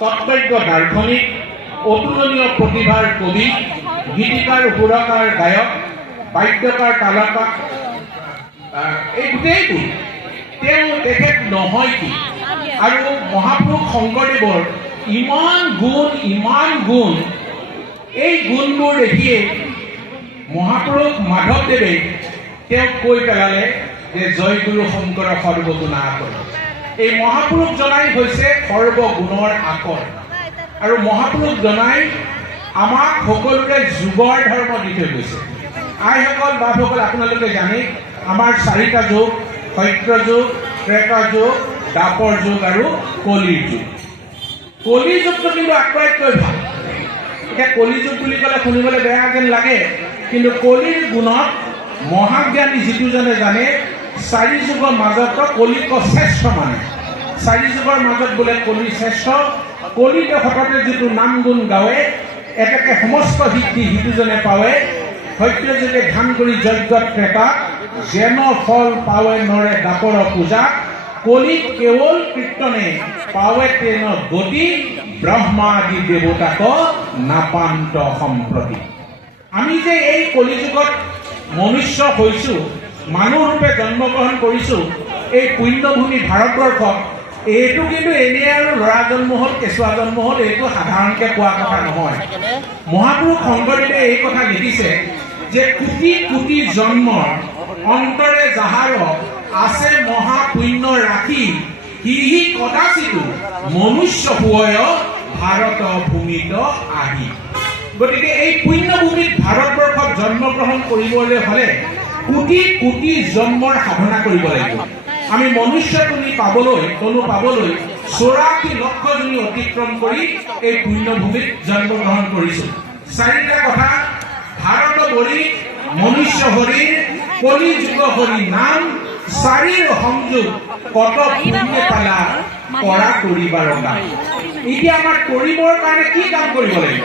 তৎপৰ্য দাৰ্শনিক অতুলনীয় প্ৰতিভাৰ কবি, গীতিকাৰ, সুৰকাৰ, গায়ক, বাদ্যকাৰ, তালকাৰ, এই গোটেইবোৰ তেখেত নহয় কি। আৰু মহাপুৰুষ শংকৰদেৱৰ ইমান গুণ, এই গুণবোৰ দেখিয়ে মহাপুৰুষ মাধৱদেৱে তেওঁক কৈ পেলালে যে জয়গুৰু শংকৰ সৰ্বগুণা আকৰ। এই মহাপুৰুষ জনাই হৈছে সৰ্বগুণৰ আকৰ। আৰু মহাপুৰুষ জনাই আমাক সকলোৰে যুগৰ ধৰ্ম দি থৈ গৈছে। আইসকল, বাপসকল, আপোনালোকে জানে আমাৰ 4টা যুগ: সত্য যুগ, ত্ৰেতা যুগ, দাপৰ যুগ আৰু কলিৰ যুগ। কলিৰ যুগটো কিন্তু আটাইতকৈ ভাল। এতিয়া কলি যুগ বুলি ক'লে শুনিবলৈ বেয়া যেন লাগে, কিন্তু কলিৰ গুণত মহাজ্ঞানী যিটোজনে জানে 4 যুগৰ মাজত কলিক শ্ৰেষ্ঠ মানে। 4 যুগৰ মাজত বোলে কলি শ্ৰেষ্ঠ। কলিতে সততে যিটো নাম গুণ গাৱে, একেকে সমস্ত সিদ্ধি সিটোজনে পাৱে। সত্য যুগে ধ্যান কৰি যজ্ঞ ত্ৰেতা, যেন ফল পাৱে নৰে দাপৰ পূজা। কলিত কেৱল কীৰ্তনে পাৱে তেন গতি, ব্ৰহ্মাদি দেৱতাক নাপান্ত সম্প্ৰতি। আমি যে এই কলিযুগত মনুষ্য হৈছোঁ, মানুহ ৰূপে জন্মগ্ৰহণ কৰিছোঁ, এই পুণ্যভূমি ভাৰতবৰ্ষত, এইটো কিন্তু এনেই আৰু ল'ৰা জন্ম হ'ল, কেঁচুৱা জন্ম হ'ল, এইটো সাধাৰণকৈ কোৱা কথা নহয়। মহাপুৰুষ শংকৰদেৱে এই কথা লিখিছে যে কোটি কোটি জন্মৰ অন্তৰে যাহাৰ আছে মহাপুণ্য ৰাখি, সিহি কদাচিতো মনুষ্য huয় ভাৰত ভূমিত আহি। গতিকে এই পুণ্যভূমিত ভাৰতবৰ্ষত জন্মগ্ৰহণ কৰিবলৈ হ'লে কোটি কোটি জন্মৰ সাধনা কৰিব লাগিব। আমি মনুষ্য তুলি পাবলৈ 84 লক্ষ জনী অতিক্ৰম কৰি এই পুণ্যভূমিত জন্মগ্ৰহণ কৰিছোঁ। 4টা কথা: ভাৰত বৰি, মনুষ্য হৰিৰ, কলি যুগ হৰি নাম, 4ৰ সংযোগ কত পুণ্যে পালা কৰা কৰিবাৰ কাম। এতিয়া আমাৰ কৰিবৰ কাৰণে কি কাম কৰিব লাগিব?